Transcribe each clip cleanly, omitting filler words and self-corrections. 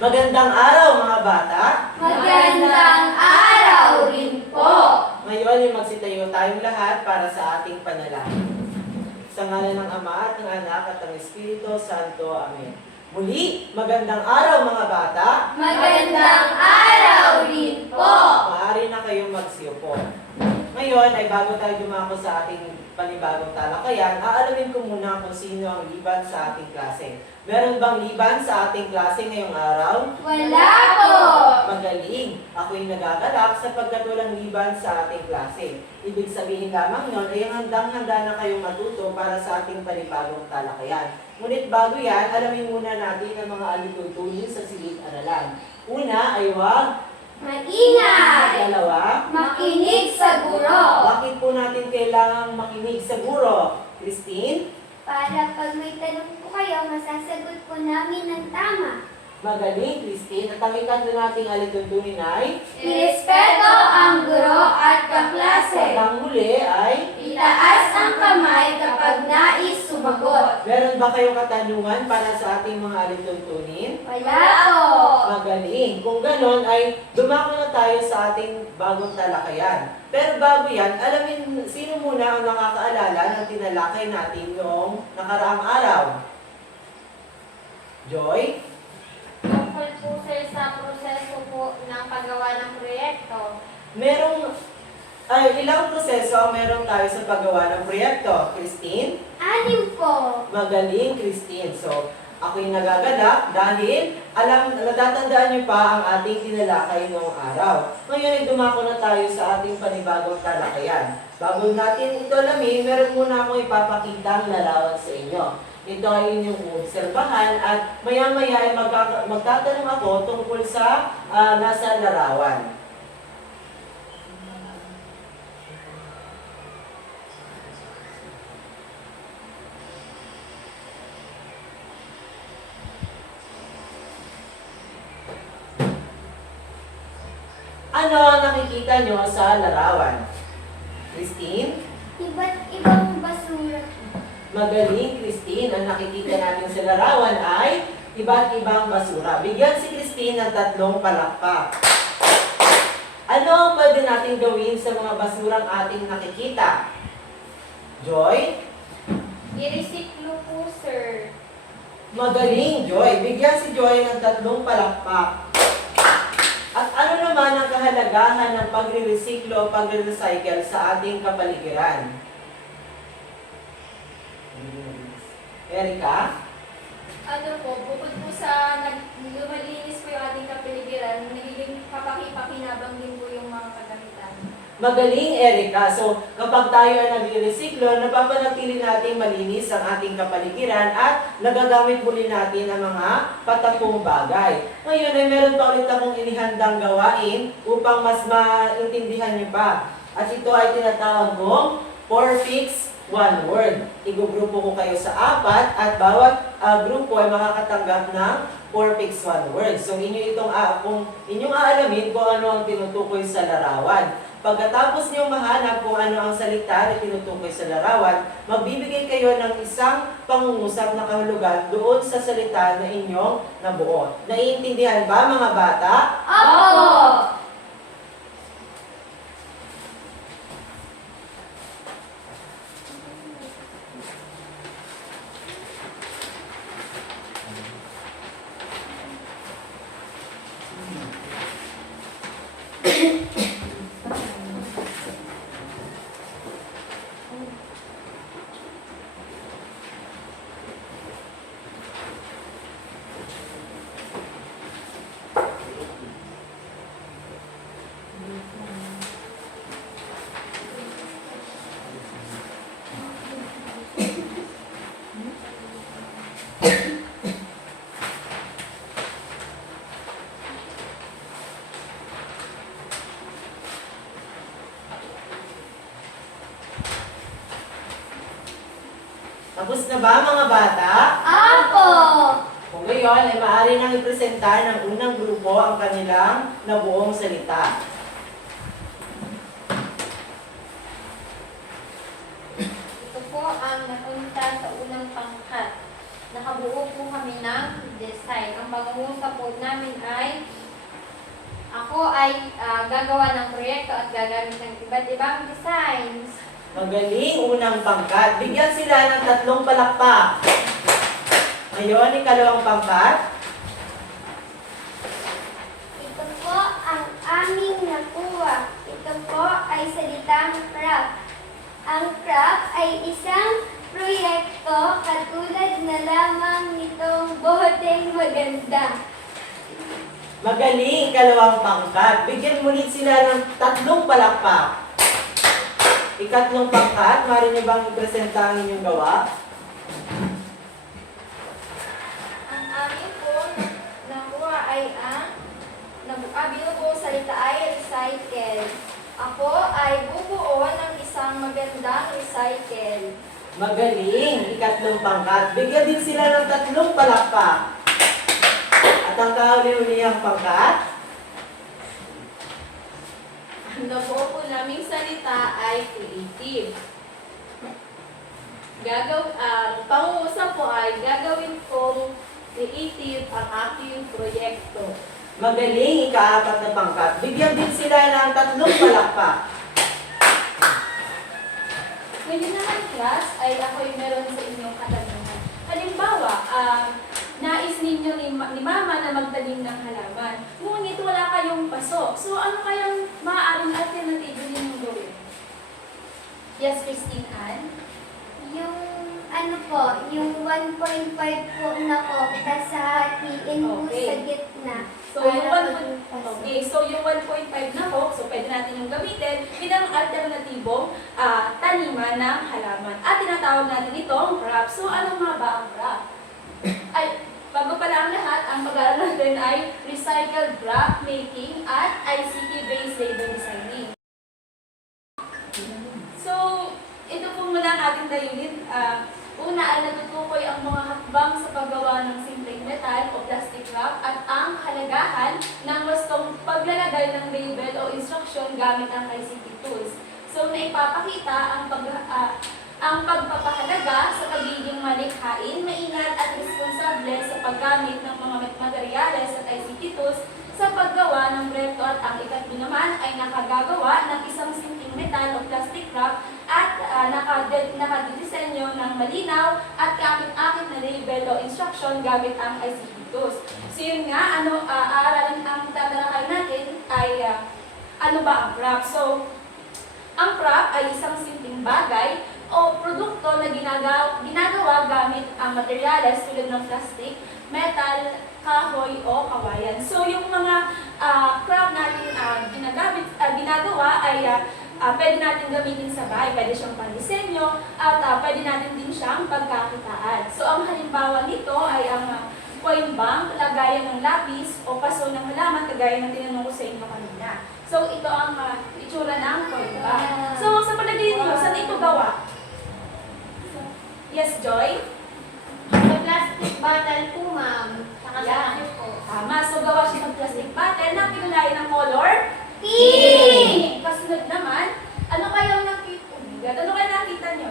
Magandang araw mga bata! Magandang araw rin po! Ngayon ay magsitayo tayong lahat para sa ating panalangin. Sa ngalan ng Ama at ng Anak at ng Espiritu Santo. Amen. Muli, magandang araw mga bata! Magandang araw rin po! Maaari na kayong magsiupo. Ngayon ay bago tayo dumako sa ating panibagong talakayan, aalamin ko muna kung sino ang liban sa ating klase. Meron bang liban sa ating klase ngayong araw? Wala po! Magaling! Ako'y nagagalak sapagkat walang liban sa ating klase. Ibig sabihin lamang nun ay handang-handa na kayong matuto para sa ating panibagong talakayan. Ngunit bago yan, alamin muna natin ang mga alituntunin sa silid-aralan. Una ay huwag Maingay! dalawa. Makinig sa guro! Bakit po natin kailangang makinig sa guro? Christine? Para pag may tanong po kayo, masasagot po namin ng tama. Magaling, Christine. At ang ikatlo nating alituntunin ay? Irespeto ang guro at kaklase. At ang huli ay? Itaas ang kamay kapag nais sumagot. Meron ba kayong katanungan para sa ating mga alituntunin? Wala po! Magaling. Kung ganon ay dumako na tayo sa ating bagong talakayan. Pero bago yan, alamin sino muna ang nakakaalala ng tinalakay natin noong nakaraang araw? Joy? Tungkol po sir sa proseso po ng paggawa ng proyekto. Ilang proseso ang meron tayo sa paggawa ng proyekto? Christine? 6 po! Magaling, Christine. So, ako'y nagagalak dahil natatandaan niyo pa ang ating tinalakay noong araw. Ngayon ay dumako na tayo sa ating panibagong talakayan. Bago natin ito alamin, meron muna akong ipapakita ang larawan sa inyo. Ito ay inyong obserbahan at maya-maya ay magtatanong ako tungkol sa nasa larawan. Ano ang nakikita nyo sa larawan? Christine? Iba't ibang basura. Magaling, Christine. Ang nakikita natin sa larawan ay iba't ibang basura. Bigyan si Christine ng 3 palakpak. Ano ang pwede natin gawin sa mga basurang ating nakikita? Joy? I-recyclo po sir. Magaling, Joy. Bigyan si Joy ng 3 palakpak. At ano naman ang kahalagahan ng pagre-recyclo o pagre-recycle sa ating kapaligiran? Erika? Ano po, bukod po sa lumalinis po yung ating kapaligiran, nagiging kapaki-pakinabang din po yung mga kagamitan. Magaling, Erika. So, kapag tayo ay nagre-recyclo, napapanatili natin malinis ang ating kapaligiran at nagagamit muli natin ang mga patapong bagay. Ngayon ay meron pa ulit akong inihandang gawain upang mas maintindihan niyo pa. At ito ay tinatawag kong 4 fix 1 word. Igugrupo ko kayo sa 4 at bawat grupo ay makakatanggap ng 4 fix 1 word. So, kung inyong aalamin kung ano ang tinutukoy sa larawan. Pagkatapos niyong mahanap kung ano ang salita na tinutukoy sa larawan, magbibigay kayo ng isang pangungusap na kahulugan doon sa salita na inyong nabuo. Naiintindihan ba mga bata? Opo! Tapos na ba mga bata? Apo! Kung ngayon ay maaari nang ipresenta ng unang grupo ang kanilang nabuong salita. Ito po ang napunta sa unang pangkat. Nakabuo magbubuo po kami ng design. Ang pag-uusap po namin ay ako ay gagawa ng proyekto at gagamit ng iba't ibang designs. Magaling, unang pangkat. Bigyan sila ng 3 palakpak. Ngayon, ikalawang pangkat. Ito po ang aming nakuha. Ito po ay salitang craft. Ang craft ay isang proyekto katulad na lamang nitong boteng maganda. Magaling, ikalawang pangkat. Bigyan mo ulit sila ng 3 palakpak. Ikatlong pangkat, maaari niyo bang ipresenta ang inyong gawa? Ang amin po nakuha ay binubuo salita ay recycle. Ako ay bubuo ng isang magandang recycle. Magaling, ikatlong pangkat. Bigyan din sila ng 3 palakpak. At ang kauli-ulihang pangkat, Ang nabuo po naming salita ay creative. Pangungusap po ay gagawin kong creative ang aking proyekto. magaling, ika-4 na pangkat. Bigyan din sila ng 3 palakpak. Ngayon naman, class, ay ako'y meron sa inyong katanungan. Halimbawa, nais ninyo ni Mama na magtanim ng halaman. Ngunit wala kayong paso. So, ano kayang maaaring alternatibo ninyong gawin? Yes, Christine Ann? Yung ano po, yung 1.5 po na po, tas hatiin po Okay. sa gitna. So, yung Para 1.5 po paso. okay, so yung 1.5 na po, so pwede natin yung gamitin bilang alternatibong taniman ng halaman. At tinatawag natin itong crop. So, ano nga ba ang crop? Ay, bago pala ang lahat, ang pag-aaral natin ay recycled crop making at ICT-based label designing. So, ito po muna ang ating layunin. Una ay natutukoy ang mga hakbang sa paggawa ng simpleng metal o plastic wrap at ang kahalagahan ng wastong paglalagay ng label o instruksyon gamit ang ICT tools. So, naipapakita ang pagpapahalaga sa pagiging malikhain, maingat at responsable sa paggamit ng mga materyales at ICT tools sa paggawa ng proyekto at ang ikatlo naman ay nakagagawa ng isang simpleng metal o plastic wrap at nakadisenyo ng malinaw at kaakit-akit na label o instruction gamit ang ICT tools. So yun nga, aaralin ang tatalakay natin ay ano ba ang craft? So, ang craft ay isang simpleng bagay o produkto na ginagawa gamit ang materyales tulad ng plastic, metal, kahoy o kawayan. So yung mga craft natin ginagawa ay pwede natin gamitin sa bahay, pwede siyang pandisenyo at pwede natin din siyang pagkakitaan. So ang halimbawa nito ay ang coin bank, lagayan ng lapis o paso ng halaman kagaya ng tinanong ko sa inyo kanina. So ito ang itsura ng coin bank. So sa palagay niyo, saan ito gawa? Yes, Joy? Sa plastic bottle po, ma'am. Saka Yan. sa po. Tama. So gawa siya ng plastic bottle na pinulayan ng color Pink! Kasunod naman, ano kayang nakita? Ano kayang nakita nyo?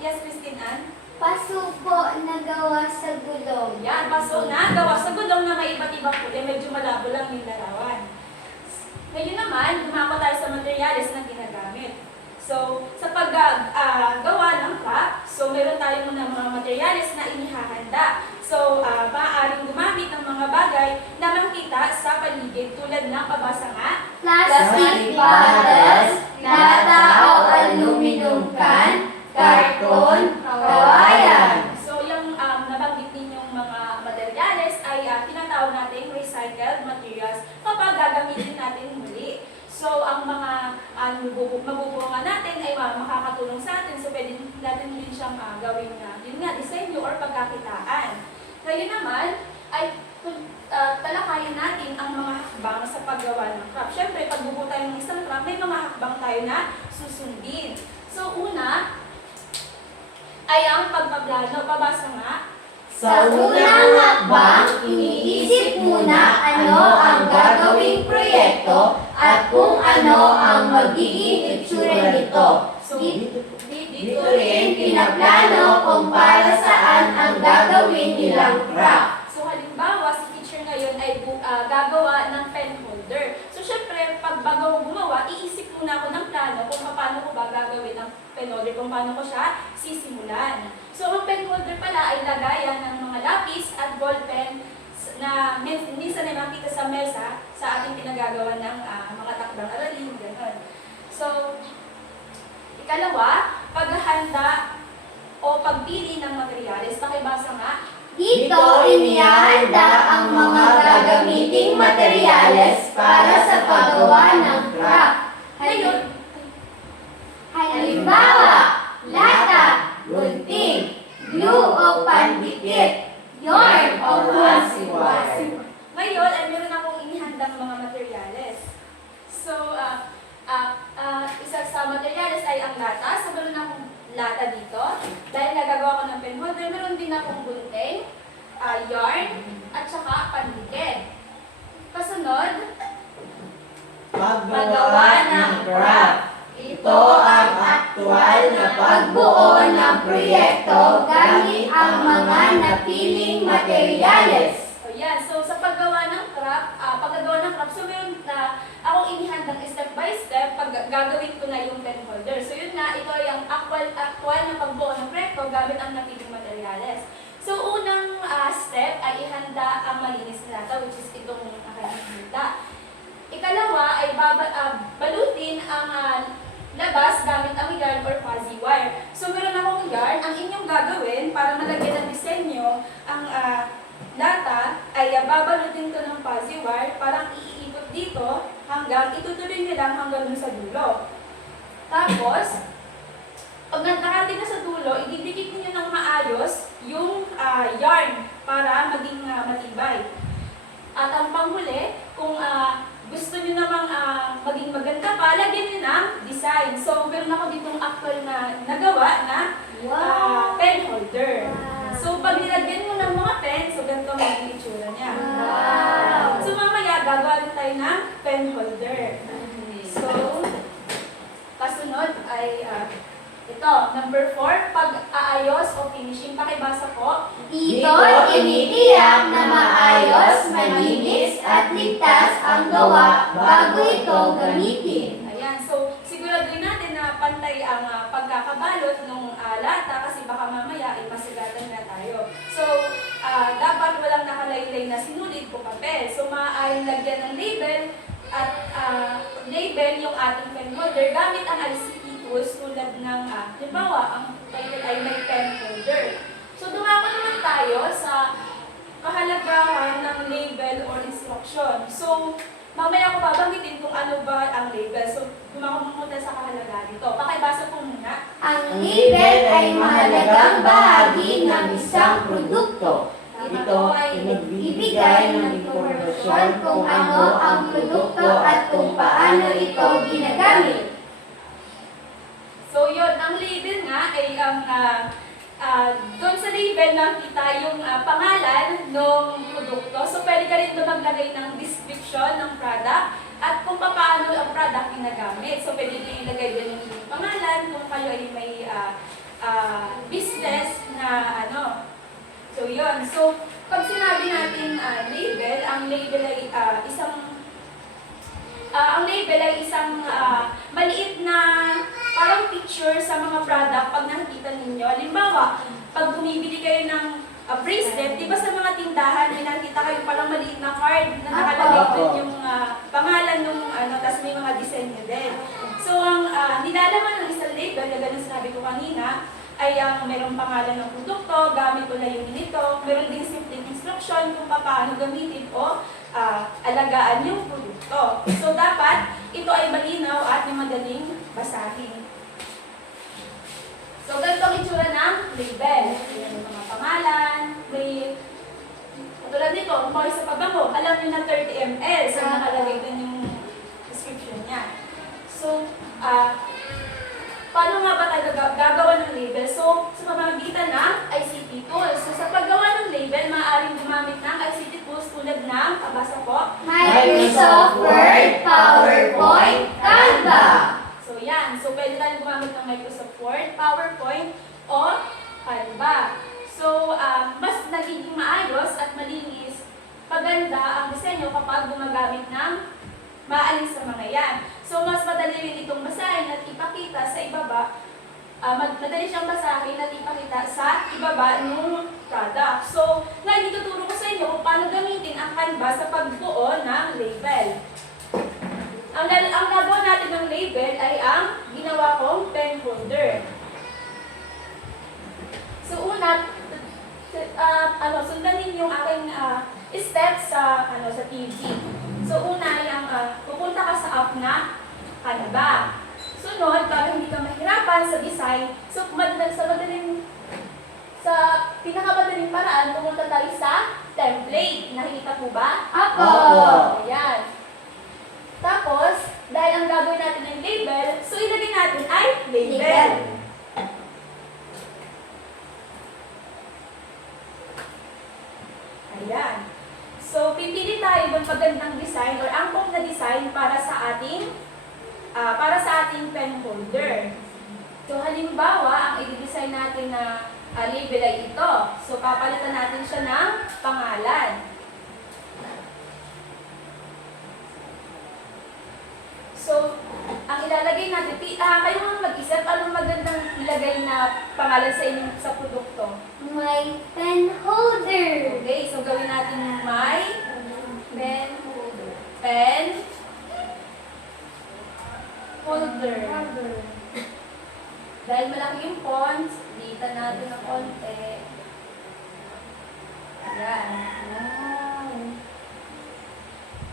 Yes, Christine Ann? Paso po na gawa sa gulong. Yan, paso na. Gawa sa gulong na may iba't ibang kulay. Medyo malabo lang yung larawan. Ngayon naman, dumako tayo sa materyales na ginagamit. So, sa paggawa ng craft, so meron tayo muna mga materyales na inihahanda. So, maaaring gumamit ng mga bagay na makita sa paligid tulad ng pabasa nga, Plastic bottles, lata o aluminum can, karton, kawayan. So, yung nabanggit ninyong mga materyales ay tinatawag natin recycled materials kapag gagamitin natin muli. So, ang mga mabubunga natin ay makakatulong sa atin. So, pwede natin din siyang gawin na, yun nga, disenyo or pagkakitaan. Ngayon naman, ay talakayin natin ang mga hakbang sa paggawa ng craft. Siyempre, pag bubuo tayo ng isang craft, may mga hakbang tayo na susundin. So, una, ay ang pagpaplano. Pabasa nga. Sa unang hakbang, iniisip muna ano ang gagawing proyekto at kung ano ang magiging itsura nito. So, Dito Dito rin pinaplano kung para saan ang gagawin nilang craft. So halimbawa, si teacher ngayon ay gagawa ng pen holder. So syempre, pag bago ko gumawa, iisip muna ako ng plano kung paano ko ba gagawin ng pen holder, kung paano ko siya sisimulan. So ang pen holder pala ay lagayan ng mga lapis at ballpen na minsan ay makita sa mesa sa ating pinagagawa ng mga takdang aralin, gano'n. So, ikalawa, paghahanda o pagpili ng materyales. Pakibasa nga. Dito inihanda ang mga gagamiting materyales para sa paggawa ng craft. Ngayon, Halimbawa, lata, gunting, glue o pandikit, yarn o fuzzy wire. ngayon ay meron akong inihandang mga materyales. So, isa sa materyales ay ang lata. So, meron akong lata dito. Dahil nagagawa ko ng pen holder, meron din akong gunting, yarn, at saka pandikit. Kasunod, Paggawa ng craft. Ito ang aktual na Pagbuo ng proyekto gamit ang mga napiling materyales. so yan. So, sa paggagawa ng craft, so meron na akong inihandang step by step pag gagawin ko na yung pen holder. So, yun na, ito ay ang actual na pagbuo ng proyekto gamit ang napiling materyales. So, unang step ay ihanda ang malinis na lata, which is itong aking handa. Ikalawa ay balutin ang labas gamit ang yarn or fuzzy wire. So, meron akong yarn. Ang inyong gagawin para malagyan ng disenyo ang lata ay babalutin ko ng fuzzy wire, parang iikot dito hanggang itutuloy nyo lang hanggang dun sa dulo. Tapos, pag nakarating na sa dulo, ididikit niyo ng maayos yung yarn para maging matibay. At ang panghuli, kung gusto niyo namang maging maganda pa, lagyan niyo ng design. So, meron ako ditong actual na nagawa na pen holder. So, pag nilagyan mo ng mga pen, so ganito ang itsura niya. Wow! So, mamaya gagawa rin tayo ng pen holder. So, kasunod ay ito, number 4, pag-aayos o finishing. Pakibasa po. Dito tinitiyak na maayos, malinis at ligtas ang gawa bago ito gamitin. Ayan, so siguraduhin natin na pantay ang pagkakabalot ng lata kasi baka mamaya ay masigatan na tayo. So, dapat walang nakalaylay na sinulid o papel. So, maaaring lagyan ng label at label yung ating pen holder gamit ang LCD tools tulad ng, halimbawa, ang title ay may pen holder. So, dumako naman tayo sa kahalagahan ng label or instruction. So, mamaya ko babanggitin kung ano ba ang label. So, dumako muna sa kahalagahan dito. Pakibasa po muna. Ang label ay mahalagang bahagi ng isang produkto. Ito ay nagbibigay ng impormasyon Kung ano ang produkto at kung paano ito ginagamit. So, yun, ang label nga ay doon sa label nakita yung pangalan ng produkto. So, pwede ka rin doon maglagay ng description ng product at kung paano ang product ginagamit. So, pwede din ilagay din yung pangalan kung kayo ay may business na So, yun. So, pag sinabi natin label, ang label ay isang maliit na parang picture sa mga product pag nakikita ninyo. Halimbawa, pag bumibili kayo ng bracelet, di ba sa mga tindahan may nakita kayo parang maliit na card na nakalagay doon yung pangalan ng tas may mga disenyo din. So, ang nilalaman ng isang label, na ganun sinabi ko kanina, ay ang merong pangalan ng produkto, gamit o layunin nito, meron ding simpleng instruction kung paano gamitin o alagaan yung produkto. So, dapat ito ay malinaw at may madaling basahin. So, ganito ang itsura ng label. Yan yung mga pangalan, may tulad nito, kung kayo sa pabango, alam nyo na 30 ml, so nakalagay din yung description niya. So, paano nga ba tayo gagawa ng label? So, sa pamamagitan ng ICT tools. So, sa paggawa ng label, maaaring gumamit ng ICT tools tulad ng, pabasa po, Microsoft Word, PowerPoint, Canva. So, yan. So, pwede tayong gumamit ng Microsoft Word, PowerPoint, o Canva. So, mas nagiging maayos at malinis, paganda ang disenyo kapag gumagamit ng maalis sa mga yan. So, mas madali rin itong basahin at ipakita sa ibaba. Madali siyang basahin at ipakita sa ibaba ng product. So, ngayon ituturo ko sa inyo kung paano gamitin ang Canva sa pagbuo ng label. Ang gagawa natin ng label ay ang ginawa kong pen holder. So, una, sundan ninyo yung aking steps sa TV. So, una ay pupunta ka sa app na Canva. Sunod, para hindi ka mahirapan sa design, so sa pinakamadaling paraan, pumunta tayo sa template. Nakikita po ba? Apo! Ayan. Tapos, dahil ang gagawin natin ay label, so ilagay natin ay label. Ayan. So, pipili tayo ng magandang design or angkop na design para sa ating pen holder. So, halimbawa, ang i-design natin na label ay ito. So, papalitan natin siya ng pangalan. So, ang ilalagay natin, kayo nga mag-isip, anong magandang ilagay na pangalan sa inyong sa produkto? My pen holder. Okay, so gawin natin my pen holder. Dahil malaki yung fonts, dita natin ng konti. Ayan. Wow.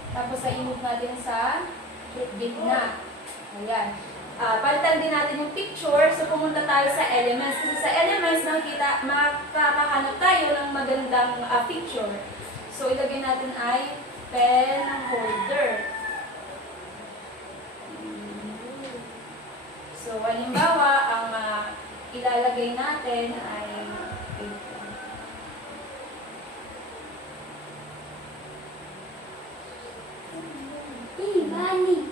Tapos ay i-move natin sa gitna. Ayan. Palitan din natin yung picture. So, pumunta tayo sa elements. Kasi sa elements, makakahanap tayo ng magandang picture. So, ilagay natin ay pen holder. So, halimbawa, ang ilalagay natin ay Money.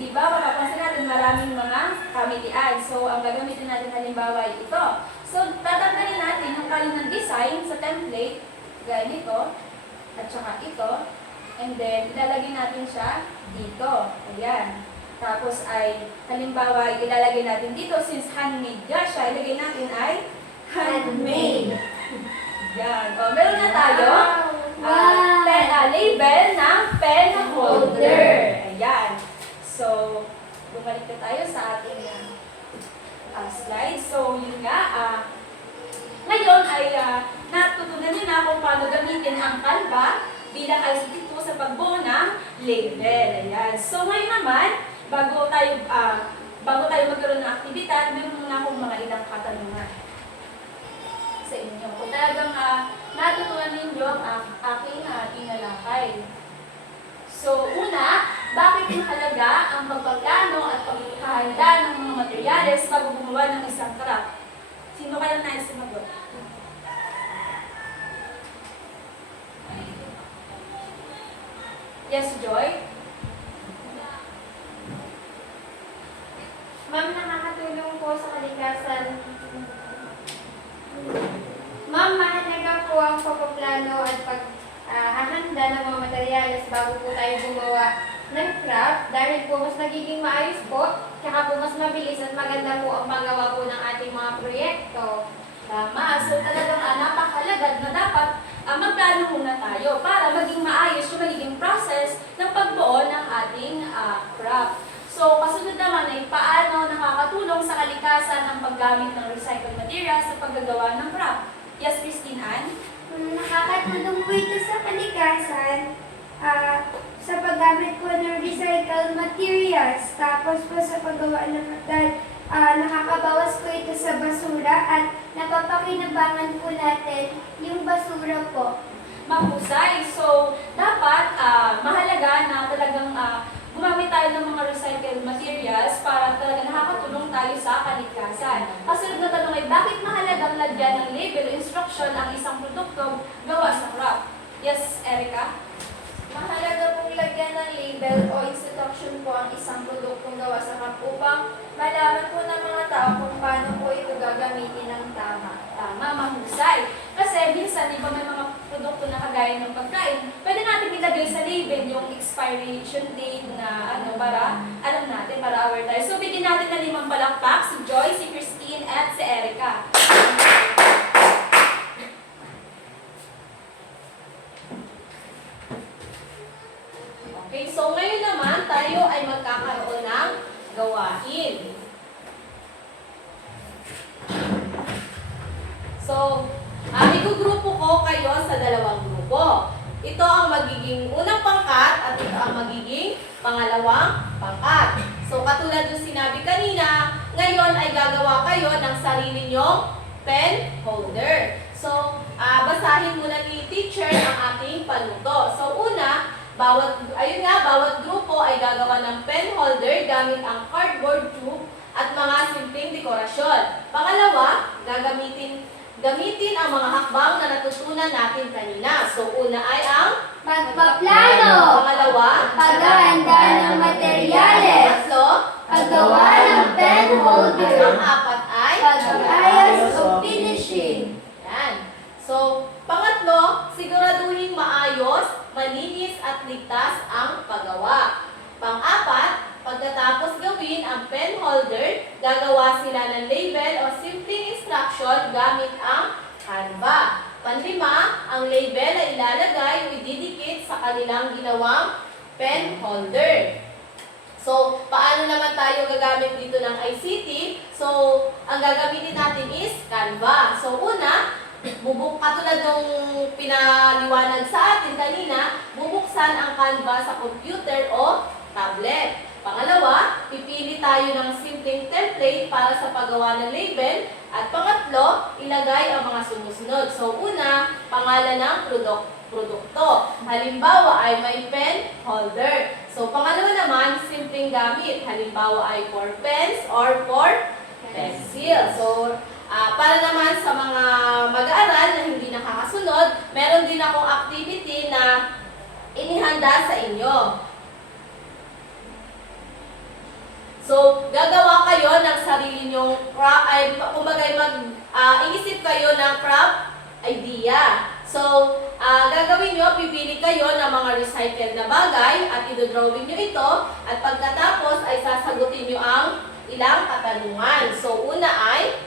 di ba, mapapansin natin maraming mga kamitian. So, ang gagamitin natin halimbawa ay ito. So, tatanggalin natin yung kaninang design sa template, gaya nito, at saka ito, and then, ilalagay natin siya dito. Ayan. Tapos ay, halimbawa, ilalagay natin dito, since handmade nga siya, ilagay natin ay handmade. Yan. O, meron na tayo. Label ng pen holder. Ayan. So, bumalik na tayo sa ating slide. So, yun nga. Ngayon ay natutunan niyo na kung paano gamitin ang Canva bilang ICT tool sa pagbuo ng label. Ayan. So, ngayon naman, bago tayo magkaroon ng aktibidad, meron muna akong mga ilang katanungan sa inyo. Kung talagang natutunan ninyo ang aking tinalakay. So, una, bakit mahalaga ang pagpaplano at paghahanda ng mga materyales bago gumawa ng isang craft? Sino kaya nais sumagot? Yes, Joy? Ma'am, nakakatulong po sa kalikasan. Ma'am, mahalaga po ang pagpaplano at paghahanda ng mga materyales bago po tayo gumawa ng craft dahil po mas nagiging maayos po, tsaka po mas mabilis at maganda po ang paggawa po ng ating mga proyekto. Tama. So, talagang napakahalaga na dapat magplano muna tayo para maging maayos yung magiging process ng pagbuo ng ating craft. So, kasunod naman ay paano nakakatulong sa kalikasan ang paggamit ng recycled materials sa paggagawa ng craft. Yes, Christine Ann? Nakakatulong po ito sa kalikasan sa paggamit po ng recycled materials. Tapos po sa paggawa ng nakakabawas po ito sa basura at napapakinabangan po natin yung basura po. Mahusay. So, dapat mahalaga na talagang gumamit tayo ng mga recycled materials para talaga nakakatulong tayo sa kalikasan. Kasunod na tanong ay, bakit mahalagang lagyan ng label o instruction ang isang produkto gawa sa craft? Yes, Erica? Mahalaga pong lagyan ng label o instruction po ang isang produktong gawa sa craft upang malaman po ng mga gaya ng pagkain, pwede natin ilagay sa label yung expiration date na para alam natin, para aware tayo. So, bigyan natin ng 5 palakpak si Joy, si Christine, at si Erica. Okay, so ngayon naman tayo ay magkakaroon ng gawain. So, igugrupo ko kayo sa 2 grupo. Ito ang magiging unang pangkat at ito ang magiging pangalawang pangkat. So, katulad ng sinabi kanina, ngayon ay gagawa kayo ng sarili nyong pen holder. So, basahin muna ni teacher ang ating panuto. So, una, bawat grupo ay gagawa ng pen holder gamit ang cardboard tube at mga simpleng dekorasyon. Pangalawa, gamitin ang mga hakbang na natutunan natin kanina. So, una ay ang Magpaplano. pangalawa, Paghahanda ng materyales. tatlo, Paggawa ng pen holder. ang apat ay Pag-ayos o finishing. yan. So, pangatlo, siguraduhin maayos, malinis at ligtas ang paggawa. Pang-apat, pagkatapos gawin ang pen holder, gagawa sila ng label o simpleng instruction gamit ang Canva. Panlima, ang label ay ilalagay o ididikit sa kanilang ginawang pen holder. So, paano naman tayo gagamit dito ng ICT? So, ang gagamitin natin is Canva. So, una, katulad ng pinaliwanag sa atin kanina, bubuksan ang Canva sa computer o tablet. Pangalawa, pipili tayo ng simpleng template para sa paggawa ng label. At pangatlo, ilagay ang mga sumusunod. So, una, pangalan ng produkto. Halimbawa ay may pen holder. So, pangalawa naman, simpleng gamit. Halimbawa ay for pens or for pencil. So, para naman sa mga mag-aaral na hindi nakakasunod, meron din akong activity na inihanda sa inyo. So, gagawa kayo ng sarili nyong craft, iisip kayo ng craft idea. So, gagawin nyo, pipili kayo ng mga recycled na bagay at idodrawing nyo ito at pagkatapos ay sasagutin nyo ang ilang katanungan. So, una ay,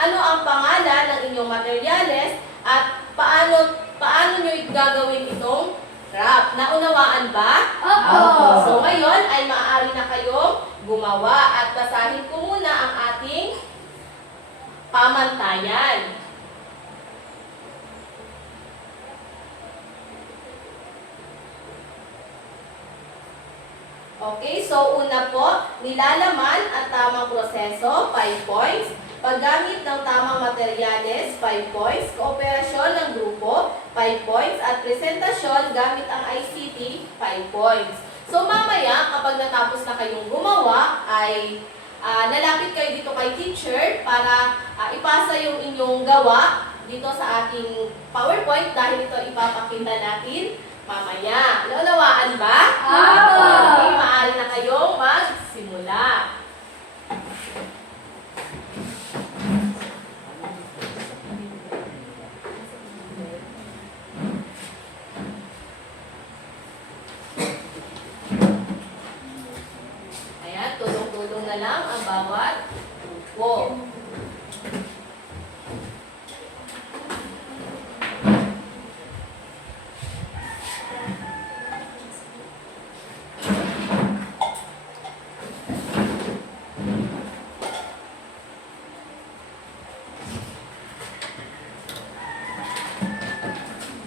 ano ang pangalan ng inyong materyales at paano nyo gagawin itong craft? Naunawaan ba? Opo. So, ngayon ay maaari na kayong gumawa at basahin ko muna ang ating pamantayan. Okay, so una po, nilalaman at tamang proseso, 5 points. Paggamit ng tamang materyales, 5 points. Kooperasyon ng grupo, 5 points. At presentasyon gamit ang ICT, 5 points. So mamaya, kapag natapos na kayong gumawa, ay nalapit kayo dito kay teacher para ipasa yung inyong gawa dito sa ating PowerPoint dahil ito ipapakita natin mamaya. Naunawaan ba? Opo. Okay, maaari na kayong magsimula. Ayan, tulong-tulong na lang ang bawat grupo.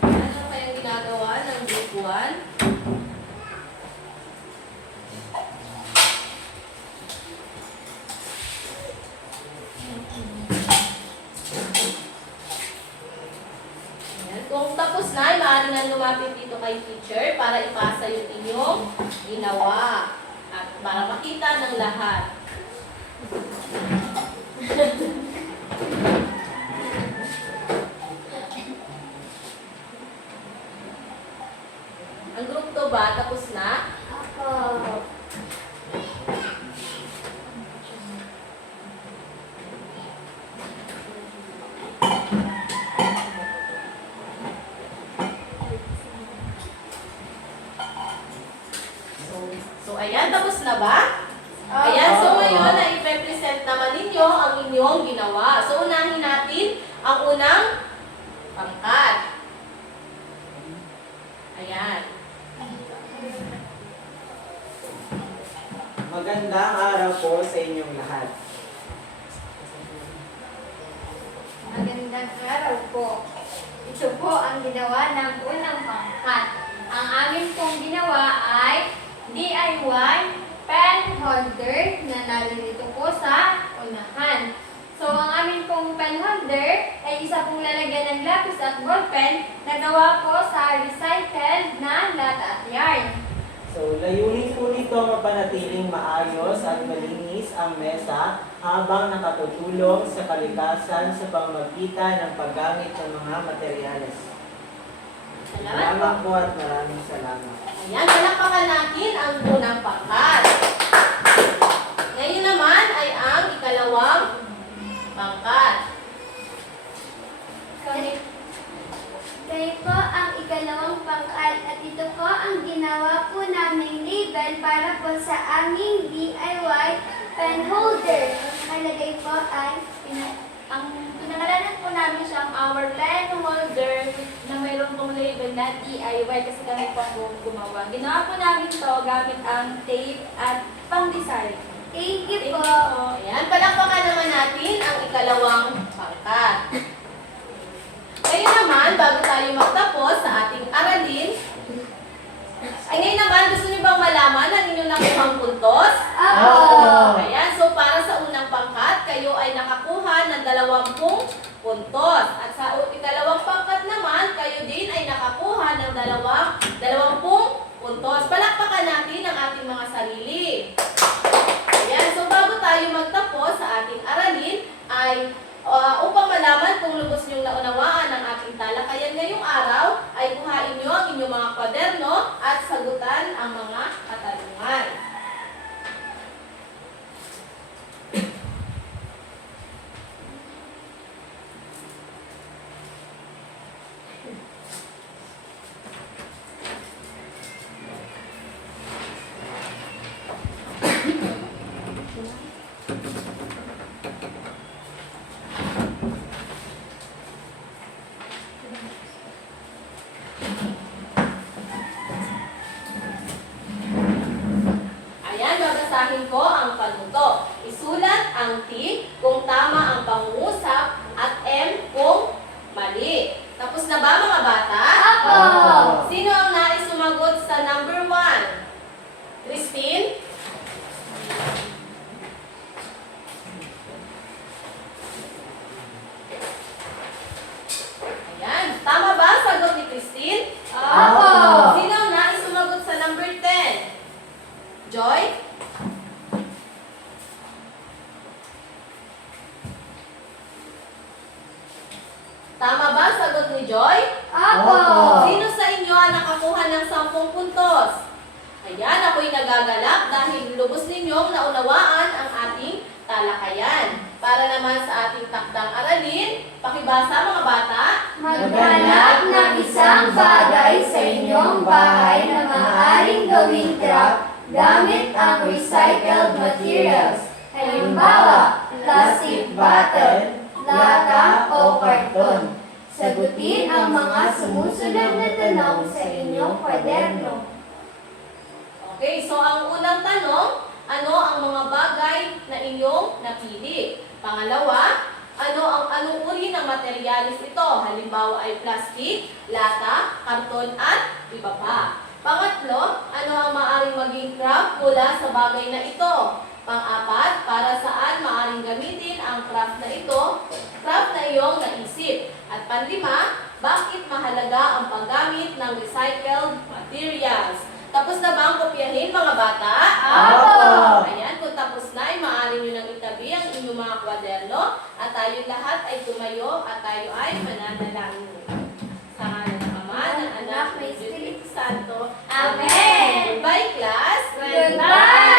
Ano kayang ginagawa ng group 1? Ayan. Kung tapos na, ay maaari na lumapit dito kay teacher para ipasa yung inyong ginawa at para makita ng lahat. Ang group 2 ba? Tapos na? Opo. ba? Ayan, so Opo. ngayon na i-represent naman ninyo ang inyong ginawa. So unahin natin ang unang pangkat. Ayan. Magandang araw po sa inyong lahat. Magandang araw po. Ito po ang ginawa ng unang pangkat. Ang amin pong ginawa ay DIY pen holder na naririto po sa unahan. So, ang amin pong pen holder ay isa pong lalagyan ng lapis at ballpen na gawa po sa recycled na lata at yarn. So, layunin po nito mapanatiling maayos at malinis ang mesa habang nakatutulong sa kalikasan sa pamamagitan ng paggamit ng mga materyales. Salamat po. Salamat po at maraming salamat. Ayan, palakpakan natin ang unang pangkat. Ngayon naman ay ang ikalawang pangkat. Kayo po ang ikalawang pangkat at ito po ang ginawa po naming label para po sa aming DIY pen holder. Nakalagay po ay Ang pinangalanan po namin siyang our pen holder na mayroon pong label na DIY kasi kami po ang gumawa. Ginawa po namin to gamit ang tape at pang-design. thank you Thank po. you po. Ayan, palakpakan naman natin ang ikalawang pangkat. Ngayon naman, bago tayo magtapos sa ating aralin, ay ngayon naman, gusto niyo bang malaman ang inyong nakuhang puntos? Opo. Ayan, so para sa unang pangkat, kayo ay nakakuha ng 20 puntos. At sa ikalawang pangkat naman, kayo din ay nakakuha ng 20 puntos. Palakpakan natin ang ating mga sarili. Ayan, so bago tayo magtapos sa ating aralin, ay upang malaman kung lubos niyong naunawaan ang ating talakayan ngayong araw, ay kuhain niyo ang inyong mga kwaderno at sagutan ang mga katanungan. Ayan, babasahin ko ang panuto. Isulat ang T kung tama ang pangungusap at M kung mali. Tapos na ba mga bata? Opo. Sino ang nais sumagot sa number 1? Christine? Ayan, tama ba ang sagot ni Christine? Opo. Sino ang nais sumagot sa number 10? Joy? Tama ba ang sagot ni Joy? Opo. Sino sa inyo ang nakakuha ng 10 puntos? Ayan, ako'y nagagalak dahil lubos ninyong naunawaan ang ating talakayan. Para naman sa ating takdang aralin, pakibasa mga bata. Maghanap ng isang bagay sa inyong bahay na maaaring gawing craft gamit ang recycled materials. Halimbawa, plastic bottle, lata o karton. Sagutin ang mga sumusunod na tanong sa inyong kwaderno. Okay, so ang unang tanong, ano ang mga bagay na inyong napili? Pangalawa, anong uri ng materialis ito? Halimbawa ay plastic, lata, karton at iba pa. Pangatlo, ano ang maaaring maging craft mula sa bagay na ito? Pang-apat, para saan maaaring gamitin ang craft na ito? Craft na iyong naisip. At panlima, bakit mahalaga ang paggamit ng recycled materials? Tapos na ba ang kopyahin mga bata? Opo. Ayan, kung tapos na, ay maaari nyo nang itabi ang inyong mga kwaderno at tayo lahat ay tumayo at tayo ay mananalangin. Sa ngalan ng Ama, ng Anak, ng Espiritu Santo. Amen. Goodbye, class. Goodbye.